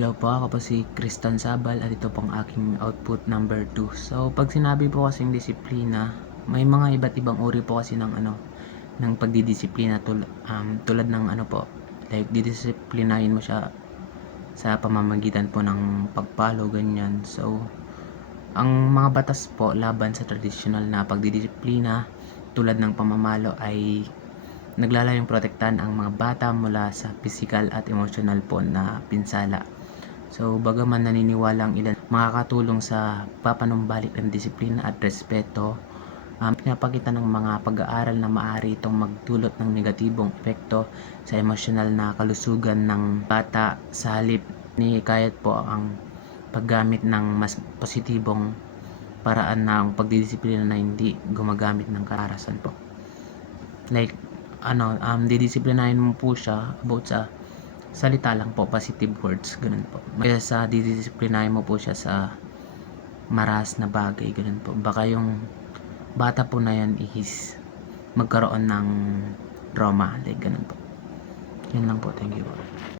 Hello po, ako po si Kristan Sabal at ito pong aking output number 2. So, pag sinabi po kasing disiplina, may mga iba't ibang uri po kasi ng pagdidisiplina tulad ng ano po, like didisiplinahin mo siya sa pamamagitan po ng pag-follow, ganyan. So, ang mga batas po laban sa tradisyonal na pagdidisiplina tulad ng pamamalo ay naglalayong protektahan ang mga bata mula sa pisikal at emosyonal po na pinsala. So, bagaman naniniwala ang ilan makakatulong sa papanumbalik ng disiplina at respeto, pinapakita ng mga pag-aaral na maaari itong magdulot ng negatibong epekto sa emosyonal na kalusugan ng bata. Sa halip, nihikayat po ang paggamit ng mas positibong paraan ng pagdidisiplina na hindi gumagamit ng karahasan po. Like, didisiplinahin mo po siya about sa salita lang po, positive words, ganun po. Kaya sa didisiplinahin mo po siya sa maras na bagay, ganun po. Baka yung bata po na yan is magkaroon ng trauma, like ganun po. Yun lang po, thank you po.